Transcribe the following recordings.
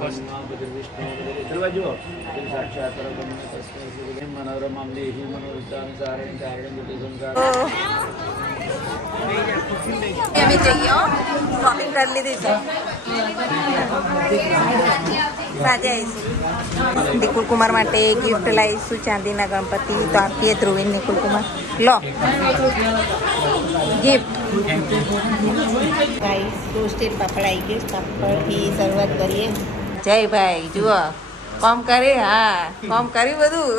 Shopping કરી લીધી છે. સાંજે આવીશું. નિકુલ કુમાર માટે ગિફ્ટ લાવીશું, ચાંદીના ગણપતિ. તો આપીએ ધ્રુવીન નિકુલ કુમાર. લો ગિફ્ટ. ગાઈસ રોસ્ટેડ પાપડ આવી ગયો. પાપડથી શરૂઆત કરીએ. જય ભાઈ જુઓ કોમ કરી. હા કોમ કરી, બધું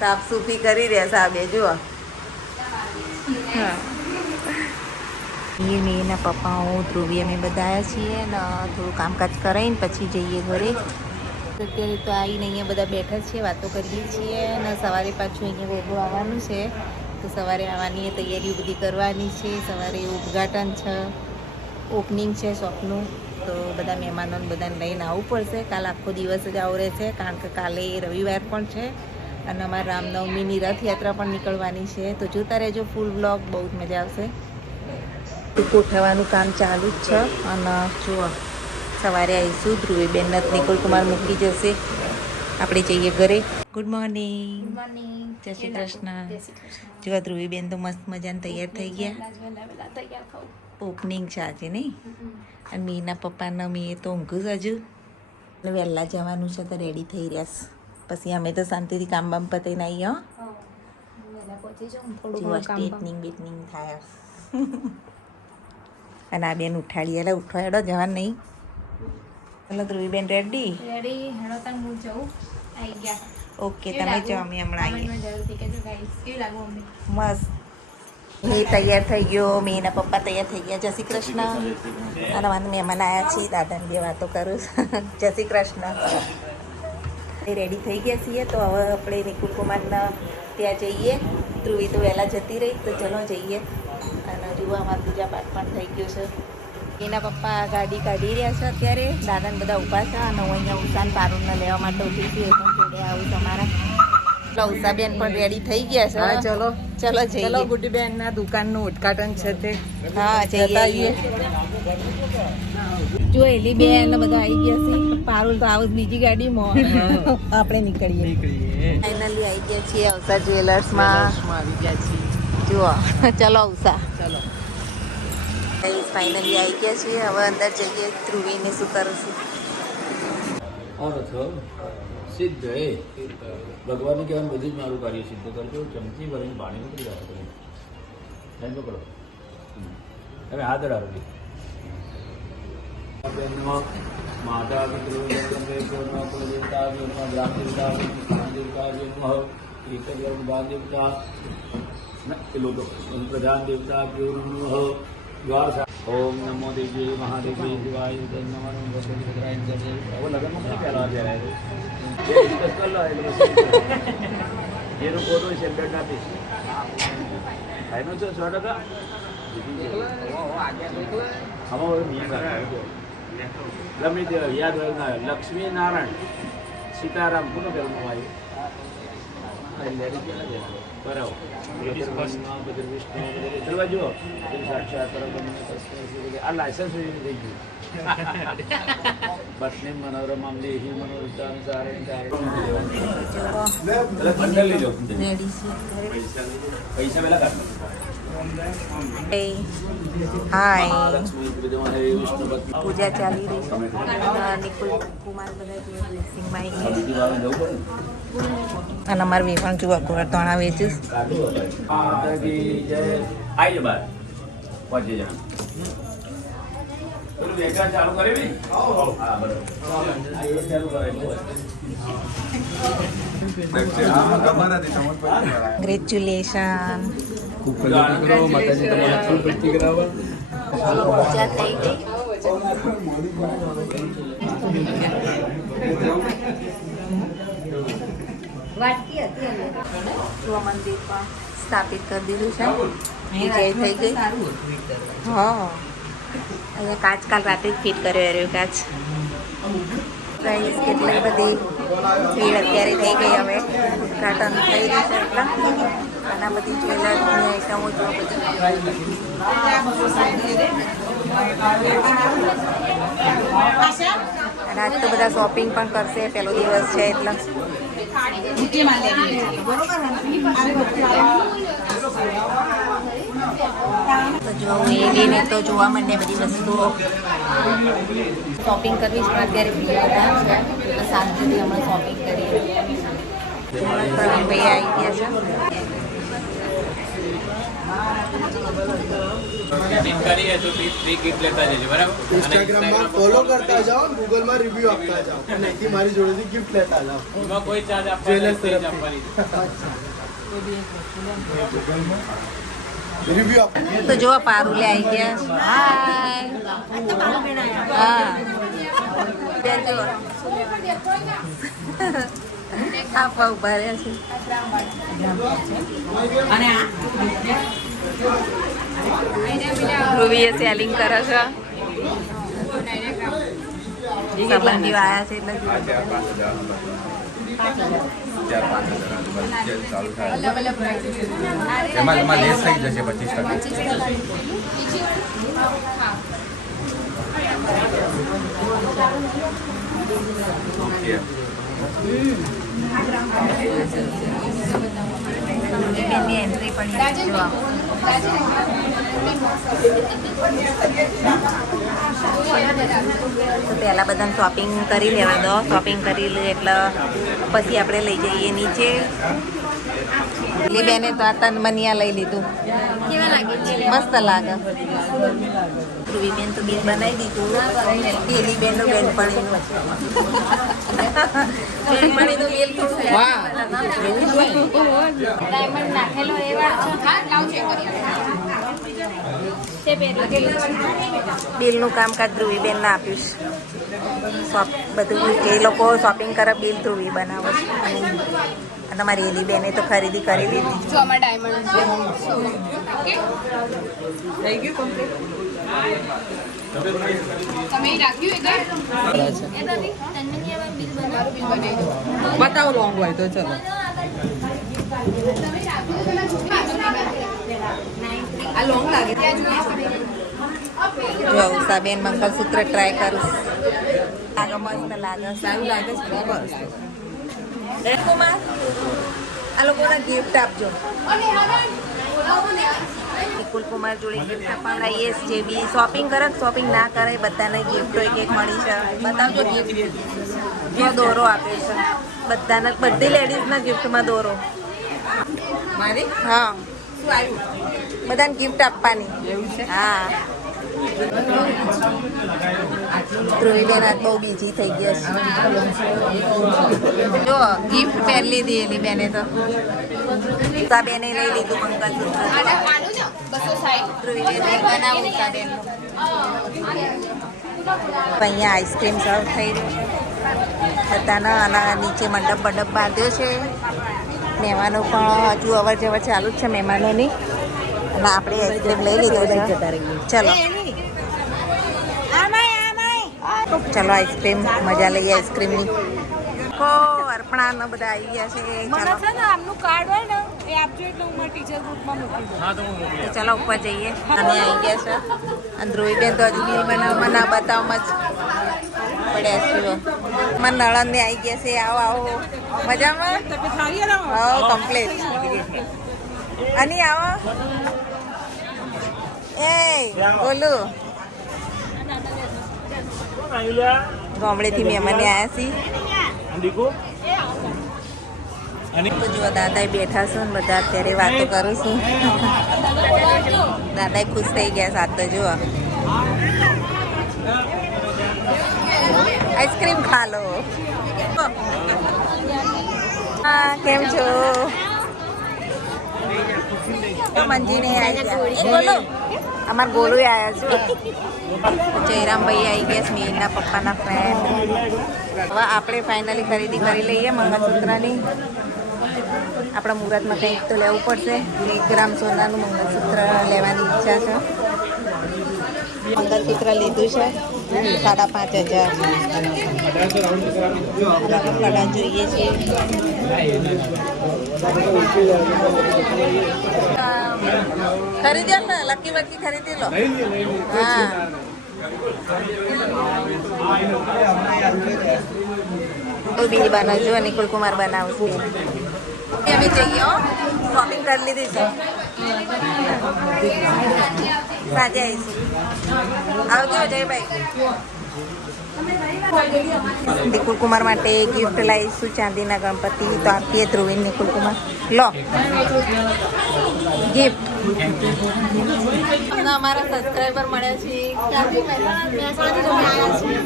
સાફ સૂફી કરી રહ્યા સાહેબે. જુઓ હા એના પપ્પા હું ધ્રુવી અમે બધા આવ્યા છીએ ને થોડું કામકાજ કરાવીને પછી જઈએ ઘરે. અત્યારે તો આવીને અહીંયા બધા બેઠા છીએ, વાતો કરીએ છીએ અને સવારે પાછું અહીંયા વહેલું આવવાનું છે. તો સવારે આવવાની તૈયારીઓ બધી કરવાની છે. સવારે ઉદ્ઘાટન છે, ઓપનિંગ છે શોપનું. તો બધા મહેમાનોને બધાને લઈને આવવું પડશે. કાલ આખો દિવસ જ આવું રહેશે કારણ કે કાલે રવિવાર પણ છે અને અમારા રામનવમીની રથયાત્રા પણ નીકળવાની છે. તો જોતા રહેજો ફૂલ બ્લોગ, બહુ જ મજા આવશે. ગોઠવવાનું કામ ચાલુ જ છે અને જુઓ સવારે આવીશું. ધ્રુવીબેન નિકુલ કુમાર મૂકી જશે, આપણે જઈએ ઘરે. Good morning. જય શ્રી કૃષ્ણ. જુઓ ધ્રુવીબેન તો મસ્ત મજાને તૈયાર થઈ ગયા. ઓપનિંગ છે આજે નહીં. અને મીના પપ્પાને મેં તો ઊંઘું જ હજુ વહેલા જવાનું છે તો રેડી થઈ રહ્યા છે. પછી અમે તો શાંતિથી કામ બામ પતાવીને આવીએ. જુઓ સ્ટ્રેટનિંગ બેટનિંગ થાય. અને આ બેન ઉઠાડી એટલે ઉઠો હેડો જવાનું નહીં. ચાલો ધ્રુવીબેન રેડી. ઓકે તમે જાઓ, અમે હમણાં આવીએ. મસ્ત એ તૈયાર થઈ ગયો, મેના પપ્પા તૈયાર થઈ ગયા. જય શ્રી કૃષ્ણ. અને મારા મહેમાન આવ્યા છે, દાદાને બે વાતો કરું. જય શ્રી કૃષ્ણ. એ રેડી થઈ ગયા છીએ. તો હવે આપણે નિકુલ કુમારના ત્યાં જઈએ. ધ્રુવી તો વહેલા જતી રહી, તો ચલો જઈએ. અને જુઓ અમારું પૂજા પાઠ પણ થઈ ગયો છે. એના પપ્પા ગાડી કાઢી રહ્યા છે અત્યારે. દાદાને બધા ઊભા છે અને હું અહીંયા ઉષાન પારુણને લેવા માટે ઊભી છું. એ પણ જોડે આવું તમારા. ઉષાબેન પણ રેડી થઈ ગયા છે. હા ચલો ચલો જઈએ. ચલો ગુડીબેન ના દુકાનનું ઉદ્ઘાટન છે તે. હા જઈએ. જો એલી બેન બધા આવી ગયા છે. પારુલ તો આવું બીજી ગાડીમાં. આપણે નીકળીએ. ફાઇનલી આવી ગયા છીએ ઉષા જ્વેલર્સમાં. આવી ગયા છીએ. જુઓ ચલો ઉષા. ચલો ફાઇનલી આવી ગયા છીએ. હવે અંદર જઈએ. ધ્રુવીને શું કરું છું. સિદ્ધ હે ભગવાનને કહેવાનું બધું જ મારું કાર્ય સિદ્ધ કરજો. ચમચી ભરીને પાણી મૂકી રાખો. ધ્યાન પકડો. હવે હાથ અડાડો. માતા પિતૃ દેવતા ગ્રામ દેવતા દેવતા દેવતા પ્રધાન દેવતા દ્વાર. ઓમ નમો દેવી મહાદેવી શિવાય નમઃ. હવે લગ્નમાં મને પહેલા જ્યારે જેનું ખોટું છે દંડ આપીશ. ફાઈનલ છે 100%. ગમે તે યાદ હોય ના. લક્ષ્મી નારાયણ સીતારામ કોનો પહેલું આવ્યું બરાબર. વિષ્ણુ સાક્ષાત આ લાયસન્સ થઈ ગયું. બસને મનોરમા દેહી પૈસા પેલા કાઢ. હાય પૂજા ચાલી રહી છે. નિકુલ કુમાર બધા બ્લેસિંગમાં આવી ગયા. અને અમારે વે પણ જુઓ તણા વેચીશ. ચાલુ કરે ગ્રેચ્યુલેશન. પૂજા થઈ ગઈ. મંદિર પણ સ્થાપિત કરી દીધું છે. વિજય થઈ ગઈ. હા અહીંયા કાચ કાલ રાતે જ ફિટ કર્યો રહ્યો કાચ. પ્રાઇસ કેટલી બધી ભીડ અત્યારે થઈ ગઈ. હવે ઉદઘાટન થઈ રહ્યું છે એટલે આના બધી જ્વેલર્સની આઈટમો જો બધી. અને આજ તો બધા શોપિંગ પણ કરશે, પહેલો દિવસ છે એટલે. તો જો એલીને તો જોવા માંડે બધી વસ્તુઓ શોપિંગ કરવી છે, પણ અત્યારે ભીડ છે એટલે શાંતિથી હમણાં શોપિંગ કરીએ. ભાઈ આવી ગયા છે. सेटिंग करिए तो फ्री गिफ्ट लेता जજો બરાબર. इंस्टाग्राम में फॉलो करता जाओ, गूगल में रिव्यू આપતા જાઓ, નહીં મારી જોડેથી ગિફ્ટ લેતા જાઓ. એમાં કોઈ ચાર્જ આપવાનો નથી, આપવાની. રિવ્યુ આપ. તો જો પારુલે આવી ગયા. હાય. હા બેન જો આપવા ઉભા રહ્યા છે. ધ્રુવીએ સેલિંગ કરે છે. સંબંધીઓ આવ્યા છે એટલે એમાં લેસ થઈ જશે 25%. બેનની એન્ટ્રી પણ જોવા. તો પહેલાં બધાને શોપિંગ કરી લેવા દો. શોપિંગ કરી લે એટલે પછી આપણે લઈ જઈએ નીચે. એટલે બેને તો આ તન મનિયા લઈ લીધું. કેવા લાગે? મસ્ત લાગે. ધ્રુવી બેન તો બિલ બનાવી દીધું. પેલી બેનનું બેનપણીનું બેનપણીનું બિલ થોડું ડાયમંડ નાખેલો એવા બિલનું કામકાજ ધ્રુવી બેનને આપ્યું છે. બધું એ લોકો શોપિંગ કરે, બિલ ધ્રુવી બનાવે છે. અને તમારી એલી બેને તો ખરીદી કરી લીધી. બતાવો લોંગ હોય તો ચલો. આ લોંગ લાગે. જો ઉષાબેન મંગલસૂત્ર ટ્રાય કરું. લાગે મસ્ત લાગે. સારું લાગે છે બસ. કુમાર આ લોકોને ગિફ્ટ આપજો. વિપુલ કુમાર જોડે ગિફ્ટ આપવાના. યસ જે બી શોપિંગ કરે શોપિંગ ના કરે બધાને ગિફ્ટો એક એક મળી છે. બતાવજો ગિફ્ટ. જો દોરો આપે છે બધાને, બધી લેડીઝના ગિફ્ટમાં દોરો. મારી હા શું આવ્યું? બધાને ગિફ્ટ આપવાની. એવું છે? હા ધ્રુવીબેન આજ બહુ બીજી થઈ ગયા છે. જો ગિફ્ટ પહેરી લીધી એની બેને તો. ઉષાબેને લઈ લીધું મંગલસૂત્ર. ધ્રુવીબેન બનાવું ઉષાબેનનું. અહીંયા આઈસ્ક્રીમ સર્વ થઈ રહ્યું છે બધાના. અને નીચે મંડપ બડપ બાંધ્યો છે. મહેમાનો પણ હજુ અવર જવર ચાલુ જ છે મહેમાનોની. અને આપણે આઈસ્ક્રીમ લઈ લીધો છે. ચલો ચલો આઈસ્ક્રીમ મજા લઈએ આઈસ્ક્રીમની. અર્પણા ને બધા આવી ગયા છે. આમનું કાર્ડ હોય ને એ આપજો એટલે હું મારા ટીચર ગ્રુપમાં મોકલી દઉં. તો ચલો ઉપર જઈએ. અને આવી ગયા છે. અને ધ્રુવીબેન તો હજુ બિલ બનાવવામાં ના બતાવવામાં જ પડ્યા છે. મને નળનને આવી ગયા છે. આવો આવો મજામાં? હા કમ્પ્લીટ. અને આવો એ બોલું ગામડેથી મહેમાને આવ્યા છીએ. તો જો દાદા બેઠા છું ને બધા અત્યારે વાતો કરું છું. દાદા ખુશ થઈ ગયા સાથ. તો જુઓ આઈસ્ક્રીમ ખા લો. હા કેમ છો? મંજીને આવી ગયા. બોલો અમાર ગોલું આવ્યા છે. જયરામભાઈ આવી ગયા છે, મીરના પપ્પાના ફ્રેન્ડ. હવે આપણે ફાઇનલી ખરીદી કરી લઈએ મંગળસૂત્રની. આપણા મુહૂર્તમાં કંઈક તો લેવું પડશે. 1 ગ્રામ સોનાનું મંગળસૂત્ર લેવાની ઈચ્છા છે. મંગળસૂત્ર લીધું છે 5,500. કડા જોઈએ છીએ. ખરીદ્યા ને લકી વકી ખરીદી લો. હા કોઈ બીજી બનાવજો અને નિકુલ કુમાર બનાવશે. અમે જઈએ શોપિંગ કરી લીધી છે. સાંજે આવીશું. આવજો જયભાઈ. નિકુલ કુમાર માટે ગિફ્ટ લાવીશું ચાંદીના ગણપતિ. તો આપીએ ધ્રુવીન નિકુલ કુમાર લો ગિફ્ટ. અમારા સબસ્ક્રાઈબર મળ્યા છે.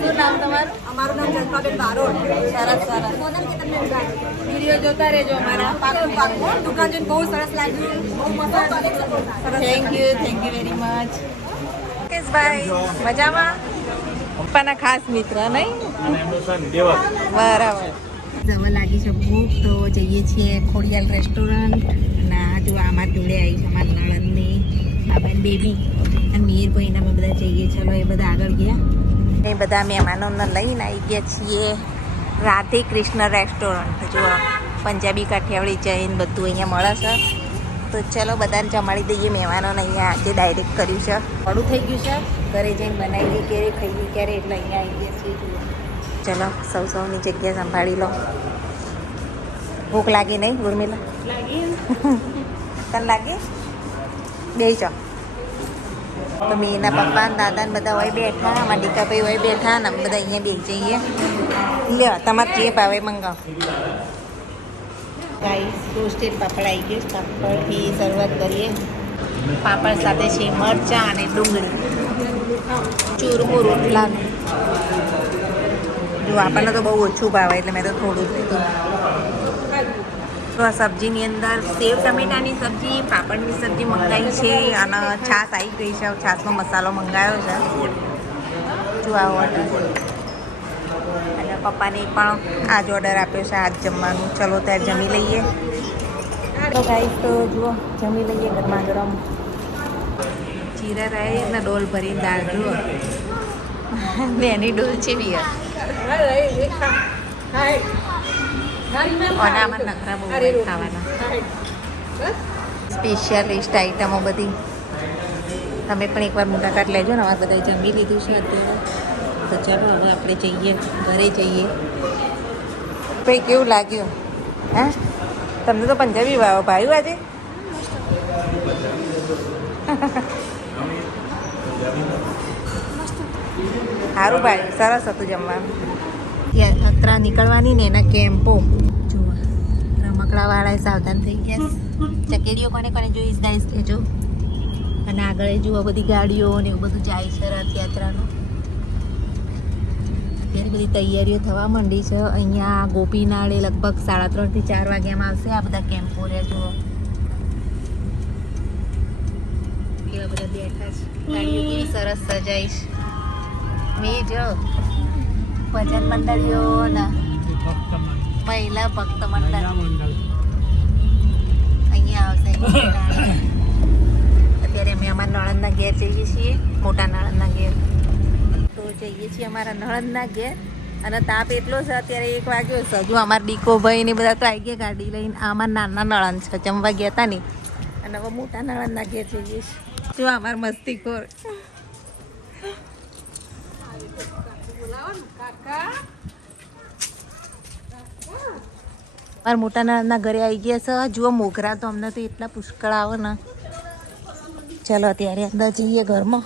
શું નામ તમારું? અમારું નામ જલપાબેન બારોટ. સરસ સરસ. વિડીયો જોતા રહેજો અમારા. પાકું દુકાન જોઈને બહુ સરસ લાગ્યું. બહુ મસ્ત થેન્ક યુ વેરી મચ. મુકેશભાઈ મજામાં? પપ્પાના ખાસ મિત્ર નહીં? બરાબર. જવા લાગી છે ભૂખ તો જઈએ છીએ ખોડિયાલ રેસ્ટોરન્ટ. અને આ જો અમારા જોડે આવી છે અમારા નણંદની બાબા બેબી અને મિહિરભાઈને અમે બધા જઈએ. ચલો એ બધા આગળ ગયા. એ બધા મહેમાનોને લઈને આવી ગયા છીએ રાધે કૃષ્ણ રેસ્ટોરન્ટ. જો પંજાબી કાઠિયાવાડી જૈન બધું અહીંયા મળે છે. તો ચલો બધાને જમાડી દઈએ મહેમાનોને. અહીંયા આજે ડાયરેક્ટ કર્યું છે. મોડું થઈ ગયું છે. ઘરે જઈને બનાવી ક્યારે ખાઈએ ક્યારે એટલે અહીંયા આવી ગયા છીએ. ચલો સૌની જગ્યા સંભાળી લો. ભૂખ લાગી નહીં ઉર્મિલા? તને લાગી? બેસજો. તો મીના પપ્પા ને દાદા ને બધા હોય બેઠા. અમારા ડીકાભાઈ હોય બેઠા ને અમે બધા અહીંયા બેસી જઈએ. લ્યો તમારે જે ભાવે મંગાવો. ગાઈસ રોસ્ટેડ પાપડ આવી ગયો. પાપડથી શરૂઆત કરીએ. પાપડ સાથે છે મરચાં અને ડુંગળી. ચૂરમું રોટલાનું. જો આપણને તો બહુ ઓછું ભાવે એટલે મેં તો થોડું જ લીધું. તો આ સબ્જીની અંદર સેવ ટમેટાની સબ્જી, પાપડની સબ્જી મંગાવી છે અને છાશ આવી ગઈ છે. છાશનો મસાલો મંગાવ્યો છે. જો આ ઓર્ડર. અને પપ્પાને પણ આ જ ઓર્ડર આપ્યો છે આજ જમવાનું. ચલો ત્યારે જમી લઈએ. તો ગાઈસ તો જુઓ જમી લઈએ ગરમા ગરમ. જીરા રાઈ ને ડોલ ભરીને દાળ. જુઓ બેની ડોલ છે બિયર. ઓનામાં નખરા બહુ હોય ખાવાના. સ્પેશિયાલિસ્ટ આઈટમો બધી. તમે પણ એકવાર મુલાકાત લેજો ને. અમારે બધા જમી લીધું છે અત્યારે. તો ચાલો હવે આપણે જઈએ ઘરે જઈએ. ભાઈ કેવું લાગ્યું? હા તમને તો પંજાબી ભાવ્યું આજે? સારું ભાઈ સરસ હતું જમવાનું. યાત્રા નીકળવાની ને એના કેમ્પો જુઓ. રમકડાવાળા સાવધાન થઈ ગયા. ચકેડીઓ કોને કોને જોઈશ ગાઈસ કહેજો. અને આગળ જુઓ બધી ગાડીઓ ને એવું બધું જાય છે રથયાત્રાનું. અત્યારે બધી તૈયારીઓ થવા માંડી છે. અહીંયા ગોપીનાળે લગભગ 3:30 થી 4 વાગ્યામાં આવશે. આ બધા કેમ્પો રહ્યા જુઓ. એવા બધા બેઠા છે. ગાડીઓ કેવી સરસ સજાઈશ. મેં જો ભજન મંડળીઓ ને મહિલા ભક્ત મંડળ અહીંયા આવશે. અત્યારે અમે અમારા નણંદના ઘેર જઈએ છીએ. મોટા નણંદના ઘેર તો જઈએ છીએ અમારા નણંદના ઘેર. અને તાપ એટલો છે અત્યારે 1 વાગ્યો છે. હજુ અમારા ડીકો ભાઈ ને બધા તો આવી ગયા ગાડી લઈને. આમાં નાના નણંદ છે જમવા ગયા હતા ને. અને હવે મોટા નણંદના ઘેર જઈએ છીએ. જો અમારા મસ્તીખોર. મારા મોટા નણંદના ઘરે આવી ગયા છે. જુઓ મોગરા તો અમને તો એટલા પુષ્કળ આવે ને. ચાલો અત્યારે અંદર જઈએ ઘરમાં.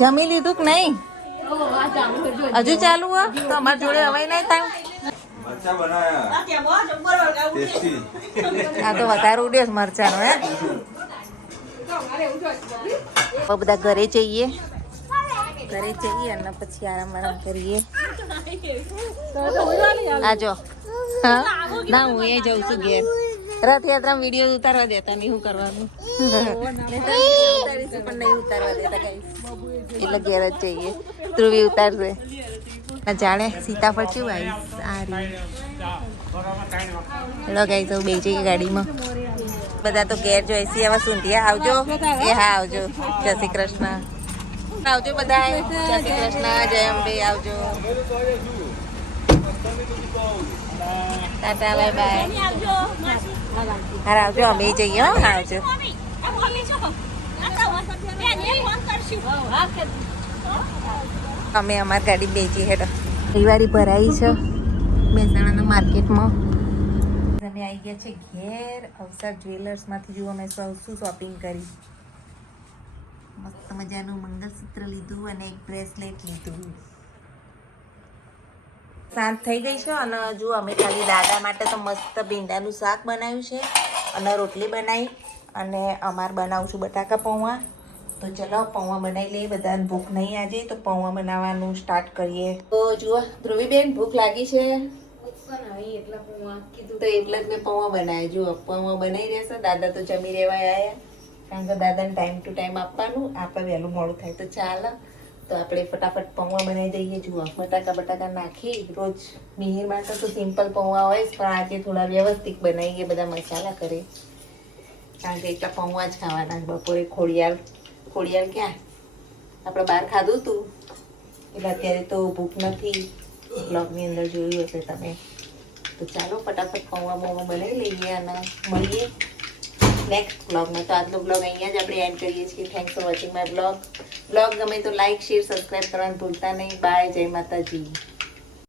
જમી લીધું કે નહીં? હજુ ચાલુ હોય તો અમારી જોડે હવાય નહીં થાય. આ તો વધારે ઉડ્યો છે મરચાનો. હે બધા ઘરે જઈએ. ઘરે જઈએ અને પછી આરામ કરીએ. આ જો ના હું એ જઉં છું ઘેર. રથયાત્રા વિડીયો ઉતારવા દેતા નહીં. શું કરવાનું? ઉતારીશું પણ નહીં ઉતારવા દેતા ગાઈસ. એટલે ઘેર જ જઈએ. ધ્રુવી ઉતારશે. જાણે સીતાફળ કેવું આવીશ. આ રીતે ચલો ગાઈસ હવે બે જઈએ ગાડીમાં. બધા તો ઘેર જોઈશી. હવે સુંઢિયા આવજો. એ હા આવજો. જય શ્રી કૃષ્ણ. આવજો બધા. જય શ્રી કૃષ્ણ. જય અંબે. આવજો. Tata bye bye. હા આવજો, અમે જઈએ. હા આવજો. અમે અમારી ગાડી બેચી હેડો. રવિવારી ભરાઈ છે મહેસાણાના માર્કેટમાં. અમે આવી ગયા છે ઘેર. અવસર જ્વેલર્સમાંથી જો અમે શું શોપિંગ કરી. મસ્ત મજાનું મંગળસૂત્ર લીધું અને એક બ્રેસલેટ લીધું. સાંજ થઈ ગઈ છે અને જો અમે ખાલી દાદા માટે તો મસ્ત ભીંડાનું શાક બનાવ્યું છે અને રોટલી બનાવી અને અમારે બનાવું છું બટાકા પૌવા. તો ચલો પૌવા બનાવી લઈએ. બધાને ભૂખ નહીં આજે તો પૌવા બનાવવાનું સ્ટાર્ટ કરીએ. તો જુઓ ધ્રુવીબેન ભૂખ લાગી છે તો એટલે જ મેં પૌવા બનાવ્યા. જુઓ પૌવા બનાવી રહેશે. દાદા તો જમી રહેવા આવ્યા કારણ કે દાદાને ટાઈમ ટુ ટાઈમ આપવાનું. આપણે વહેલું મોડું થાય તો ચાલે. તો આપણે ફટાફટ પૌવા બનાવી દઈએ. જુઓ બટાકા નાખી. રોજ મિહિર માટે તો સિમ્પલ પૌવા હોય પણ આજે થોડા વ્યવસ્થિત બનાવીએ. બધા મસાલા કરે કારણ કે એટલા પૌવા જ ખાવાના. બપોરે ખોડિયાર ક્યાં આપણે બહાર ખાધું હતું એટલે અત્યારે તો ભૂખ નથી. બ્લોગની અંદર જોયું હશે તમે. તો ચાલો ફટાફટ પૌવા બનાવી લઈએ અને મળીએ નેક્સ્ટ બ્લોગમાં. તો આજનો બ્લોગ અહીંયા જ આપણે એન્ડ કરીએ છીએ. Thanks for watching my blog ગમે તો લાઈક શેર સબસ્ક્રાઈબ કરવાનું ભૂલતા નહીં. બાય. જય માતાજી.